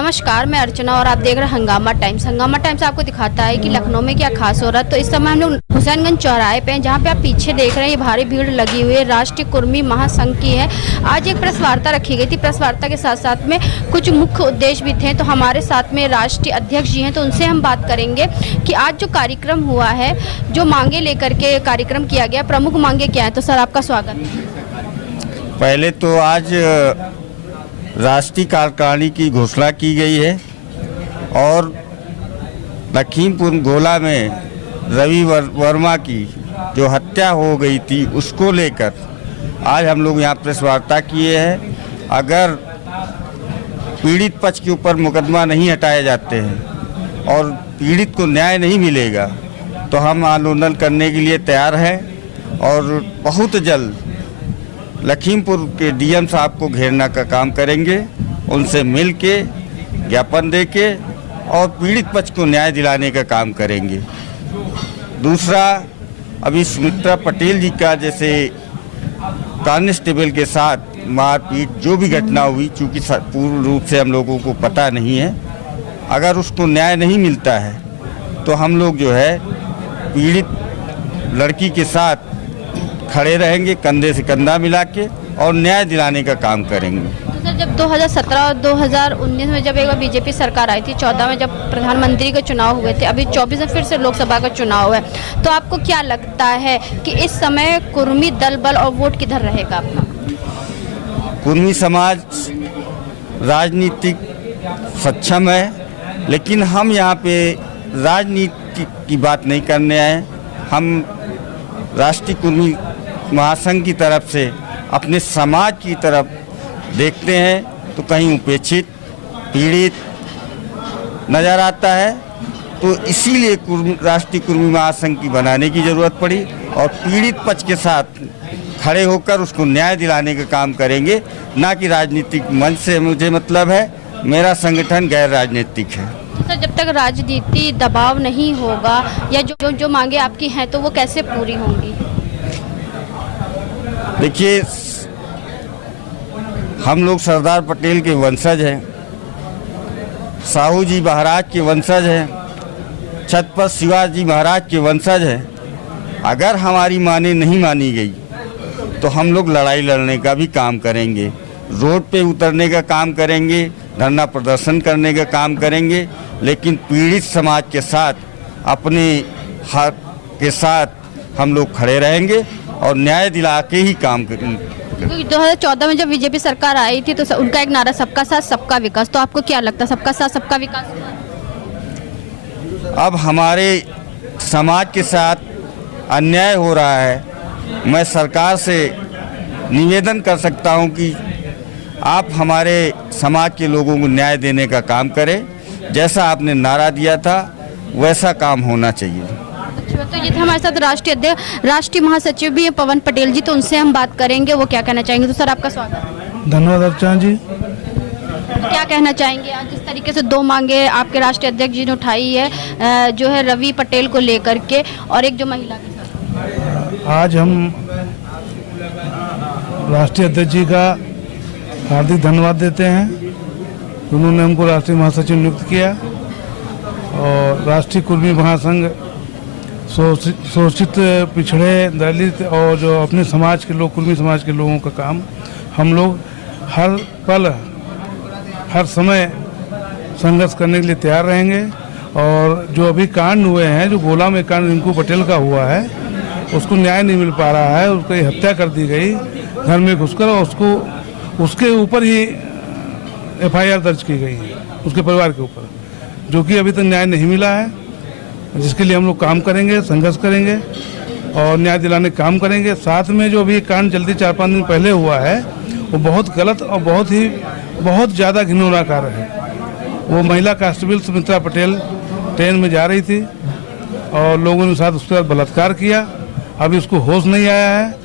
नमस्कार, मैं अर्चना और आप देख रहे हैं हंगामा टाइम्स। हंगामा टाइम्स आपको दिखाता है कि लखनऊ में क्या खास हो रहा है। तो इस समय हम लोग हुसैनगंज चौराहे पे हैं, जहाँ पे आप पीछे देख रहे हैं ये भारी भीड़ लगी हुई है, राष्ट्रीय कुर्मी महासंघ की है। आज एक प्रेस वार्ता रखी गई थी। प्रेस वार्ता के साथ साथ में कुछ मुख्य उद्देश्य भी थे। तो हमारे साथ में राष्ट्रीय अध्यक्ष जी हैं, तो उनसे हम बात करेंगे कि आज जो कार्यक्रम हुआ है, जो मांगे लेकर के कार्यक्रम किया गया, प्रमुख मांगे क्या है। तो सर आपका स्वागत। पहले तो आज राष्ट्रीय कार्यकारिणी की घोषणा की गई है और लखीमपुर गोला में रवि वर्मा की जो हत्या हो गई थी उसको लेकर आज हम लोग यहाँ प्रेस वार्ता किए हैं। अगर पीड़ित पक्ष के ऊपर मुकदमा नहीं हटाए जाते हैं और पीड़ित को न्याय नहीं मिलेगा तो हम आंदोलन करने के लिए तैयार हैं और बहुत जल्द लखीमपुर के डीएम साहब को घेरने का काम करेंगे, उनसे मिल के ज्ञापन दे के और पीड़ित पक्ष को न्याय दिलाने का काम करेंगे। दूसरा, अभी सुमित्रा पटेल जी का जैसे कांस्टेबल के साथ मारपीट जो भी घटना हुई, चूँकि पूर्ण रूप से हम लोगों को पता नहीं है, अगर उसको न्याय नहीं मिलता है तो हम लोग जो है पीड़ित लड़की के साथ खड़े रहेंगे, कंधे से कंधा मिला के, और न्याय दिलाने का काम करेंगे। तो सर, जब 2017 और 2019 में जब एक बार बीजेपी सरकार आई थी, 14 में जब प्रधानमंत्री के चुनाव हुए थे, अभी 24 में फिर से लोकसभा का चुनाव है, तो आपको क्या लगता है कि इस समय कुर्मी दल बल और वोट किधर रहेगा आपका? कुर्मी समाज राजनीतिक सक्षम है, लेकिन हम यहाँ पे राजनीति की बात नहीं करने आए। हम राष्ट्रीय कुर्मी महासंघ की तरफ से अपने समाज की तरफ देखते हैं तो कहीं उपेक्षित पीड़ित नज़र आता है, तो इसीलिए राष्ट्रीय कुर्मी महासंघ की बनाने की ज़रूरत पड़ी और पीड़ित पक्ष के साथ खड़े होकर उसको न्याय दिलाने का काम करेंगे, ना कि राजनीतिक मंच से मुझे मतलब है। मेरा संगठन गैर राजनीतिक है। सर, जब तक राजनीति दबाव नहीं होगा या जो मांगे आपकी हैं तो वो कैसे पूरी होंगी? देखिए, हम लोग सरदार पटेल के वंशज हैं, साहू जी महाराज के वंशज हैं, छत्रपति शिवाजी महाराज के वंशज हैं। अगर हमारी मानें नहीं मानी गई तो हम लोग लड़ाई लड़ने का भी काम करेंगे, रोड पे उतरने का काम करेंगे, धरना प्रदर्शन करने का काम करेंगे, लेकिन पीड़ित समाज के साथ अपने हक के साथ हम लोग खड़े रहेंगे और न्याय दिला के ही काम करेंगे। 2014 में जब बीजेपी सरकार आई थी तो उनका एक नारा सबका साथ सबका विकास, तो आपको क्या लगता है सबका साथ सबका विकास? अब हमारे समाज के साथ अन्याय हो रहा है। मैं सरकार से निवेदन कर सकता हूं कि आप हमारे समाज के लोगों को न्याय देने का काम करें। जैसा आपने नारा दिया था वैसा काम होना चाहिए। अच्छा, तो ये थे हमारे साथ राष्ट्रीय अध्यक्ष, राष्ट्रीय महासचिव भी हैं पवन पटेल जी, तो उनसे हम बात करेंगे, वो क्या कहना चाहेंगे। तो सर आपका स्वागत। धन्यवाद अर्चना जी। तो क्या कहना चाहेंगे आज जिस तरीके से दो मांगे आपके राष्ट्रीय अध्यक्ष जी ने उठाई है, जो है रवि पटेल को लेकर के और एक जो महिला के साथ? आज हम राष्ट्रीय अध्यक्ष जी का हार्दिक धन्यवाद देते हैं, उन्होंने हमको राष्ट्रीय महासचिव नियुक्त किया और राष्ट्रीय कुर्मी महासंघ शोषित पिछड़े दलित और जो अपने समाज के लोग, कुर्मी समाज के लोगों का काम हम लोग हर पल हर समय संघर्ष करने के लिए तैयार रहेंगे। और जो अभी कांड हुए हैं, जो गोला में कांड रिंकू पटेल का हुआ है, उसको न्याय नहीं मिल पा रहा है, उसकी हत्या कर दी गई घर में घुसकर, और उसके ऊपर ही एफआईआर दर्ज की गई है उसके परिवार के ऊपर, जो कि अभी तक न्याय नहीं मिला है, जिसके लिए हम लोग काम करेंगे, संघर्ष करेंगे और न्याय दिलाने का काम करेंगे। साथ में जो अभी कांड जल्दी 4-5 दिन पहले हुआ है वो बहुत गलत और बहुत ज़्यादा घिनौना कार्य है। वो महिला कांस्टेबल सुमित्रा पटेल ट्रेन में जा रही थी और लोगों ने साथ उसके साथ बलात्कार किया। अभी उसको होश नहीं आया है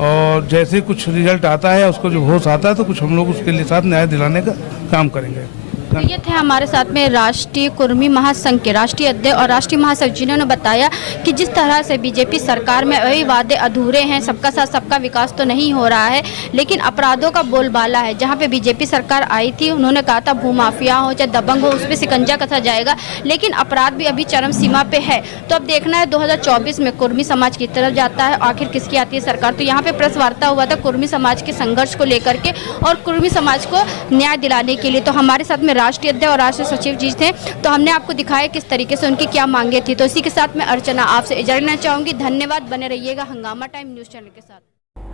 और जैसे कुछ रिजल्ट आता है, उसको जो होश आता है तो कुछ हम लोग उसके लिए साथ न्याय दिलाने का काम करेंगे। तो ये थे हमारे साथ में राष्ट्रीय कुर्मी महासंघ के राष्ट्रीय अध्यक्ष और राष्ट्रीय महासचिव, जिन्होंने बताया कि जिस तरह से बीजेपी सरकार में वही वादे अधूरे हैं, सबका साथ सबका विकास तो नहीं हो रहा है, लेकिन अपराधों का बोलबाला है। जहाँ पे बीजेपी सरकार आई थी, उन्होंने कहा था भूमाफिया हो चाहे दबंग हो, उस पर शिकंजा कसा जाएगा, लेकिन अपराध भी अभी चरम सीमा पे है। तो अब देखना है 2024 में कुर्मी समाज की तरफ जाता है, आखिर किसकी आती है सरकार। तो यहाँ पे प्रेस वार्ता हुआ था कुर्मी समाज के संघर्ष को लेकर के और कुर्मी समाज को न्याय दिलाने के लिए। तो हमारे साथ में राष्ट्रीय अध्यक्ष और राष्ट्रीय सचिव जी थे, तो हमने आपको दिखाया किस तरीके से उनकी क्या मांगे थी। तो इसी के साथ मैं अर्चना आपसे इजाजत लेना चाहूंगी। धन्यवाद, बने रहिएगा हंगामा टाइम न्यूज चैनल के साथ।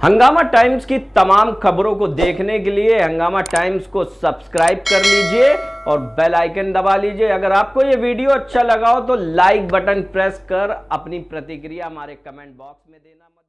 हंगामा टाइम्स की तमाम खबरों को देखने के लिए हंगामा टाइम्स को सब्सक्राइब कर लीजिए और बेल आइकन दबा लीजिए। अगर आपको ये वीडियो अच्छा लगा हो तो लाइक बटन प्रेस कर अपनी प्रतिक्रिया हमारे कमेंट बॉक्स में देना मत